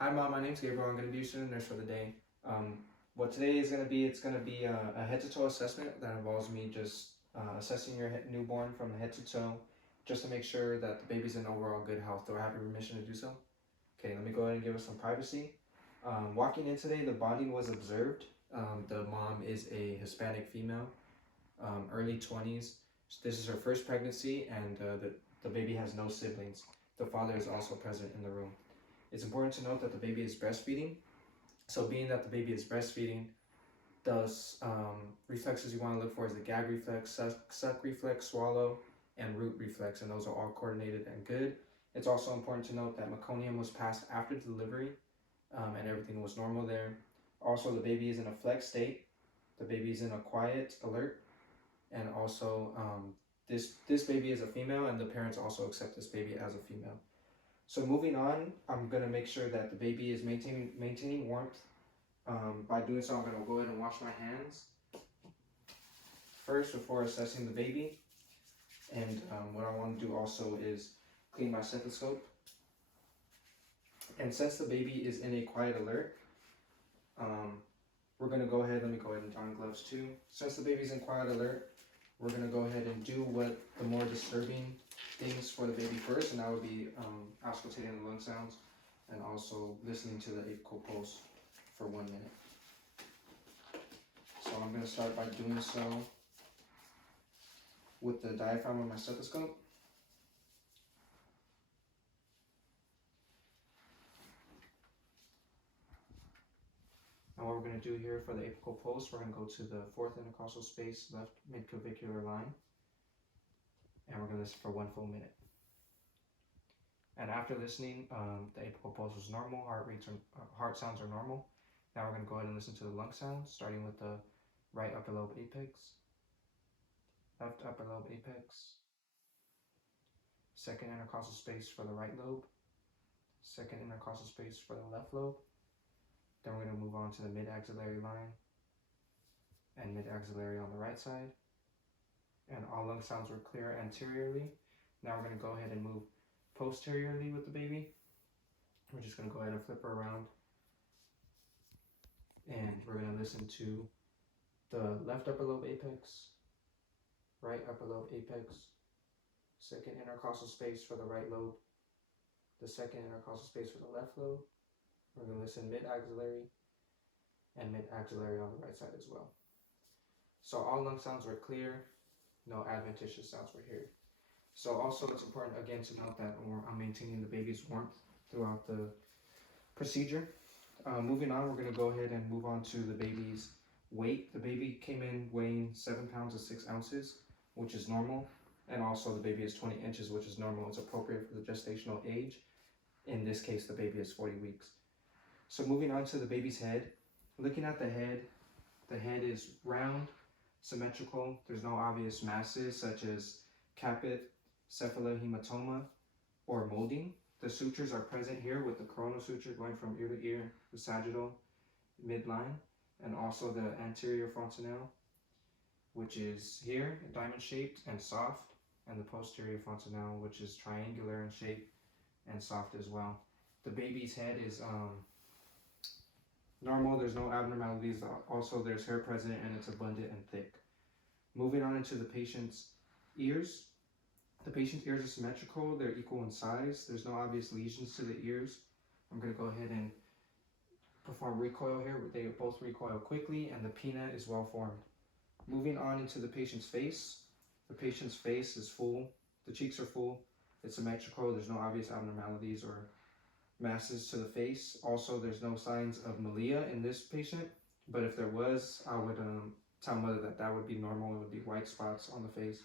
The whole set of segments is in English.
Hi, Mom. My name's Gabriel. I'm going to be your student nurse for the day. What today is going to be, it's going to be a head-to-toe assessment that involves me just assessing your newborn from head to toe, just to make sure that the baby's in overall good health. Do I have your permission to do so? Okay, let me go ahead and give us some privacy. Walking in today, the bonding was observed. The mom is a Hispanic female, early 20s. This is her first pregnancy, and the baby has no siblings. The father is also present in the room. It's important to note that the baby is breastfeeding. So being that the baby is breastfeeding, those reflexes you want to look for is the gag reflex, suck reflex, swallow, and root reflex, and those are all coordinated and good. It's also important to note that meconium was passed after delivery, and everything was normal there. Also, the baby is in a flex state. The baby is in a quiet alert, and also this baby is a female, and the parents also accept this baby as a female. So moving on, I'm gonna make sure that the baby is maintaining warmth. By doing so, I'm gonna go ahead and wash my hands first before assessing the baby. And what I want to do also is clean my stethoscope. And since the baby is in a quiet alert, we're gonna go ahead. Let me go ahead and don gloves too. Since the baby's in quiet alert, we're gonna go ahead and do what the more disturbing things for the baby first, and that would be auscultating the lung sounds and also listening to the apical pulse for 1 minute. So I'm going to start by doing so with the diaphragm of my stethoscope. And what we're going to do here for the apical pulse, we're going to go to the fourth intercostal space, left midclavicular line, and we're going to listen for 1 full minute. And after listening, the apical pulse was normal, heart sounds are normal. Now we're going to go ahead and listen to the lung sounds, starting with the right upper lobe apex, left upper lobe apex, second intercostal space for the right lobe, second intercostal space for the left lobe. Then we're going to move on to the mid-axillary line and mid-axillary on the right side. And all lung sounds were clear anteriorly. Now we're going to go ahead and move posteriorly with the baby. We're just going to go ahead and flip her around. And we're going to listen to the left upper lobe apex, right upper lobe apex, second intercostal space for the right lobe, the second intercostal space for the left lobe. We're going to listen mid-axillary and mid-axillary on the right side as well. So all lung sounds were clear, no adventitious sounds were heard. So also it's important again to note that I'm maintaining the baby's warmth throughout the procedure. Moving on, we're going to go ahead and move on to the baby's weight. The baby came in weighing 7 pounds and 6 ounces, which is normal. And also the baby is 20 inches, which is normal. It's appropriate for the gestational age. In this case, the baby is 40 weeks. So moving on to the baby's head. Looking at the head is round, symmetrical. There's no obvious masses such as caput, cephalohematoma, or molding. The sutures are present here with the coronal suture going from ear to ear, the sagittal midline, and also the anterior fontanelle, which is here, diamond shaped and soft, and the posterior fontanelle, which is triangular in shape and soft as well. The baby's head is normal, there's no abnormalities. Also, there's hair present and it's abundant and thick. Moving on into the patient's ears. The patient's ears are symmetrical, they're equal in size. There's no obvious lesions to the ears. I'm going to go ahead and perform recoil here. They both recoil quickly and the pinna is well formed. Moving on into the patient's face. The patient's face is full, the cheeks are full, it's symmetrical, there's no obvious abnormalities or masses to the face. Also, there's no signs of Malia in this patient, but if there was, I would tell mother that that would be normal. It would be white spots on the face.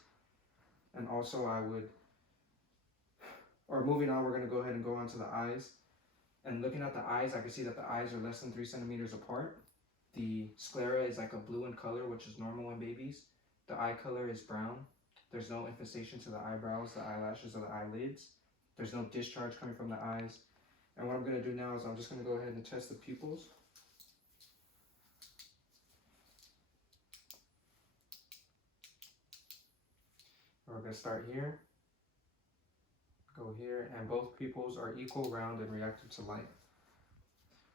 And also moving on, we're going to go ahead and go on to the eyes. And looking at the eyes, I can see that the eyes are less than 3 centimeters apart. The sclera is like a blue in color, which is normal in babies. The eye color is brown. There's no infestation to the eyebrows, the eyelashes, or the eyelids. There's no discharge coming from the eyes. And what I'm going to do now is I'm just going to go ahead and test the pupils. We're going to start here, go here, and both pupils are equal, round, and reactive to light.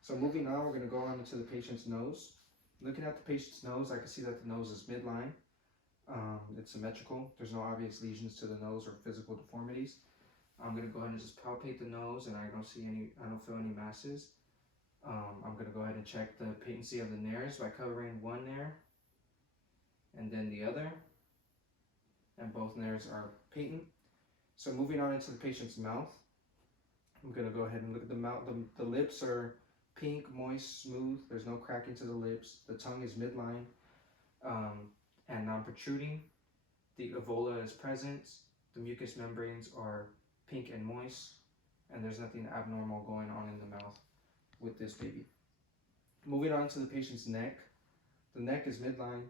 So moving on, we're going to go on to the patient's nose. Looking at the patient's nose, I can see that the nose is midline. It's symmetrical. There's no obvious lesions to the nose or physical deformities. I'm going to go ahead and just palpate the nose, and I don't feel any masses. I'm going to go ahead and check the patency of the nares by covering one nair and then the other, and both nares are patent. So moving on into the patient's mouth, I'm going to go ahead and look at the mouth. The lips are pink, moist, smooth. There's no cracking to the lips. The tongue is midline and non-protruding. The uvula is present. The mucous membranes are pink and moist, and there's nothing abnormal going on in the mouth with this baby. Moving on to the patient's neck. The neck is midline.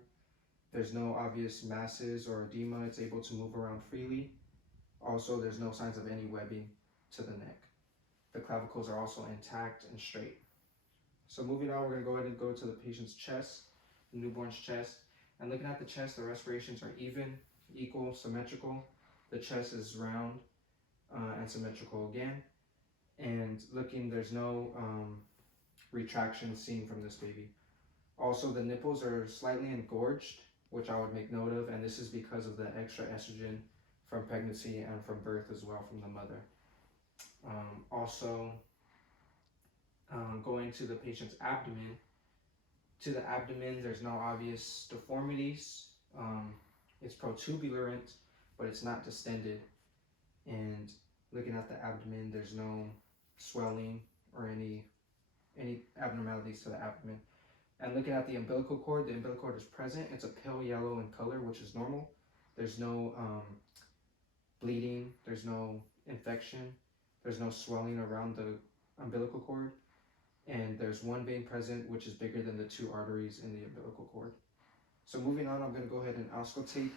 There's no obvious masses or edema. It's able to move around freely. Also, there's no signs of any webbing to the neck. The clavicles are also intact and straight. So moving on, we're going to go ahead and go to the patient's chest, the newborn's chest. And looking at the chest, the respirations are even, equal, symmetrical. The chest is round and symmetrical again. And looking, there's no retraction seen from this baby. Also, the nipples are slightly engorged, which I would make note of, and this is because of the extra estrogen from pregnancy and from birth as well from the mother. Going to the patient's abdomen. To the abdomen, there's no obvious deformities. It's protuberant, but it's not distended. And looking at the abdomen, there's no swelling or any abnormalities to the abdomen. And looking at the umbilical cord is present. It's a pale yellow in color, which is normal. There's no bleeding. There's no infection. There's no swelling around the umbilical cord. And there's one vein present, which is bigger than the two arteries in the umbilical cord. So moving on, I'm going to go ahead and auscultate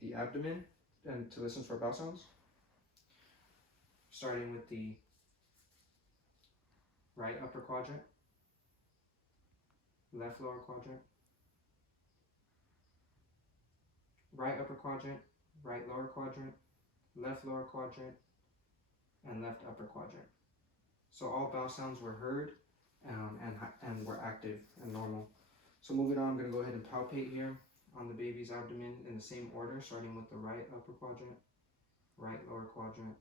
the abdomen and to listen for bowel sounds. Starting with the right upper quadrant, left lower quadrant, right upper quadrant, right lower quadrant, left lower quadrant, and left upper quadrant. So all bowel sounds were heard and were active and normal. So moving on, I'm going to go ahead and palpate here on the baby's abdomen in the same order, starting with the right upper quadrant, right lower quadrant,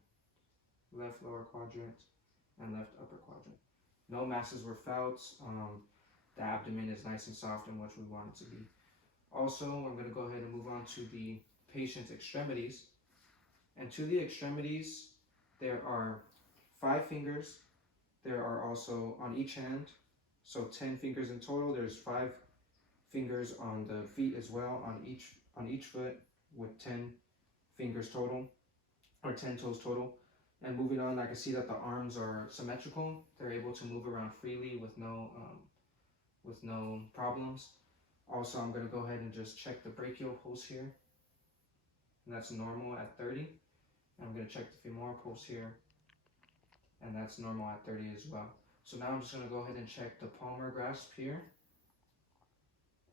left lower quadrant, and left upper quadrant. No masses were felt. The abdomen is nice and soft and what we want it to be. Also, I'm going to go ahead and move on to the patient's extremities. And to the extremities, there are 5 fingers. There are also on each hand, so 10 fingers in total. There's 5 fingers on the feet as well, on each foot, with 10 fingers total, or 10 toes total. And moving on, I can see that the arms are symmetrical. They're able to move around freely with no problems. Also, I'm going to go ahead and just check the brachial pulse here, and that's normal at 30. And I'm going to check the femoral pulse here, and that's normal at 30 as well. So now I'm just going to go ahead and check the palmar grasp here,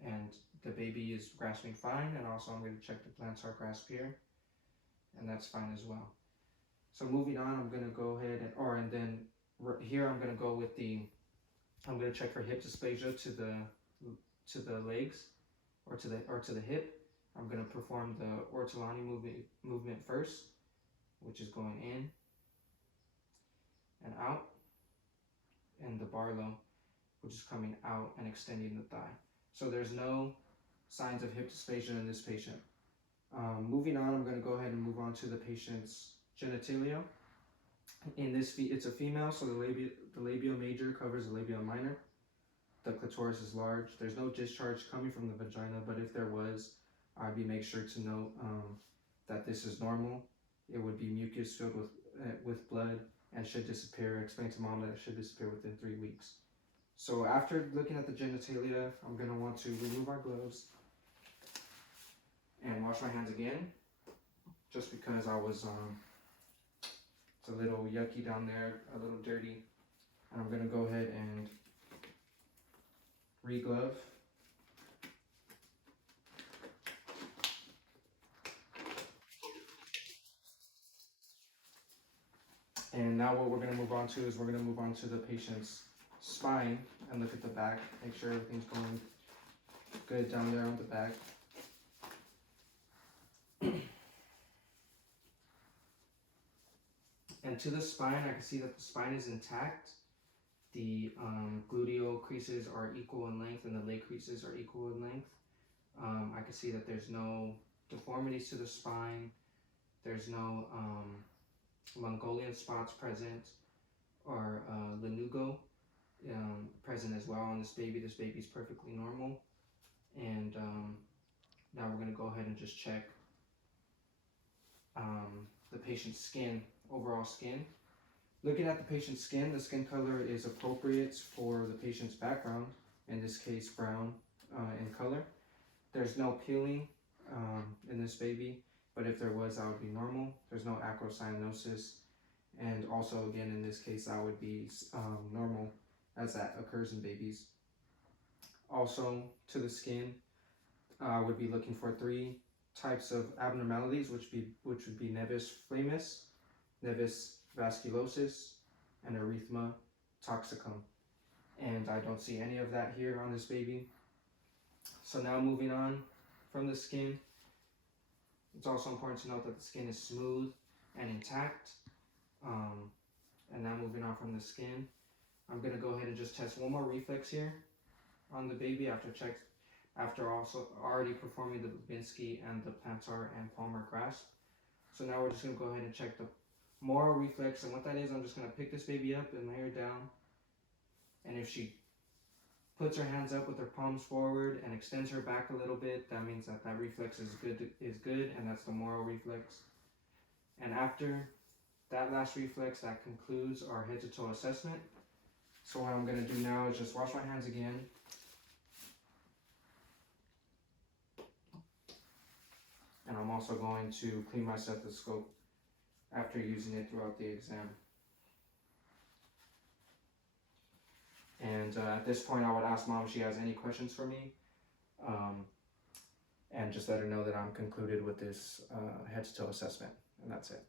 and the baby is grasping fine. And also I'm going to check the plantar grasp here, and that's fine as well. So moving on, I'm going to go ahead and then here I'm going to go with I'm going to check for hip dysplasia to the legs or to the hip. I'm going to perform the Ortolani movement first, which is going in and out, and the Barlow, which is coming out and extending the thigh. So there's no signs of hip dysplasia in this patient. Moving on, I'm going to go ahead and move on to the patient's genitalia. In this, it's a female, so the labia major covers the labia minor. The clitoris is large. There's no discharge coming from the vagina, but if there was, I'd make sure to note that this is normal. It would be mucus filled with blood and should disappear. Explain to mom that it should disappear within 3 weeks. So after looking at the genitalia, I'm going to want to remove our gloves and wash my hands again, just because I was, it's a little yucky down there, a little dirty. And I'm going to go ahead and re-glove. And now what we're going to move on to is we're going to move on to the patient's spine and look at the back, make sure everything's going good down there on the back. And to the spine, I can see that the spine is intact. The gluteal creases are equal in length and the leg creases are equal in length. I can see that there's no deformities to the spine. There's no Mongolian spots present or lanugo present as well on this baby. This baby's perfectly normal. And now we're going to go ahead and just check the patient's skin, overall skin. Looking at the patient's skin, the skin color is appropriate for the patient's background, in this case brown in color. There's no peeling in this baby, but if there was, that would be normal. There's no acrocyanosis, and also again in this case that would be normal, as that occurs in babies. Also to the skin, I would be looking for 3 types of abnormalities, which would be nevus flammis, nevus vasculosus, and erythema toxicum. And I don't see any of that here on this baby. So now moving on from the skin, it's also important to note that the skin is smooth and intact. And now moving on from the skin, I'm going to go ahead and just test one more reflex here on the baby after also already performing the Babinski and the plantar and palmar grasp. So now we're just going to go ahead and check the Moro reflex, and what that is, I'm just going to pick this baby up and lay her down, and if she puts her hands up with her palms forward and extends her back a little bit, that means that that reflex is good, and that's the Moro reflex. And after that last reflex, that concludes our head to toe assessment. So what I'm going to do now is just wash my hands again. And I'm also going to clean my stethoscope after using it throughout the exam. And at this point, I would ask Mom if she has any questions for me, and just let her know that I'm concluded with this head to toe assessment, and that's it.